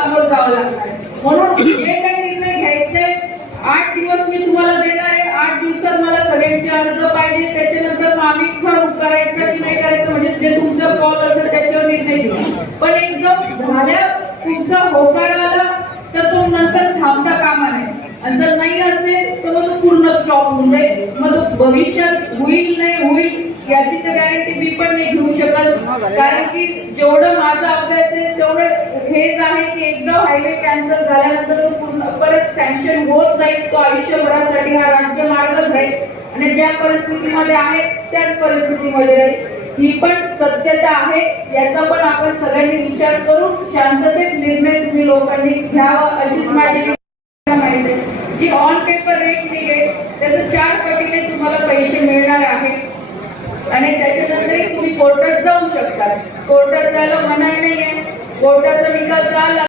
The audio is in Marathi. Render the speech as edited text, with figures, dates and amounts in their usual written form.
सामोरं जावं लागणार आहे. म्हणून जे काही निर्णय घ्यायचे 8 दिवस मी तुम्हाला देणार आहे. 8 दिवसात मला सगळ्यांचे अर्ज पाहिजे. त्याच्यानंतर मग आम्ही ठरवू करायचं की नाही करायचं, म्हणजे जे तुमचं कॉल असेल त्याच्यावर निर्णय घेऊ. पण एकदम झाल्या तुमचा होकार आला तर तो नंतर थांबता कामा नये, आणि जर नाही असेल तर मग पूर्ण स्टॉप होऊन जाईल. मग तो भविष्यात होईल नाही होईल याची तर गॅरंटी मी पण नाही घेऊ शकत. कारण की जेवढं माझा अभ्यास आहे तेवढं हेच आहे की एकदा हायवे कॅन्सल झाल्यानंतर तो पूर्ण परत सँक्शन होत नाही. तो आयुष्यभरासाठी हा राज्य मार्गच राहील आणि ज्या परिस्थितीमध्ये आहे त्याच परिस्थितीमध्ये राहील. ही पण सत्यता आहे. याचा पण आपण सगळ्यांनी विचार करून शांततेत निर्णय तुम्ही लोकांनी घ्यावा अशीच माझी माहिती आहे. जी ऑन पेपर रेट निघेल त्याचं 4 पटीने तुम्हाला पैसे मिळणार आहेत. आणि त्याच्यानंतरही तुम्ही कोर्टात जाऊ शकता. कोर्टात जायला मनाई नाहीये. कोर्टाचा निकाल झाला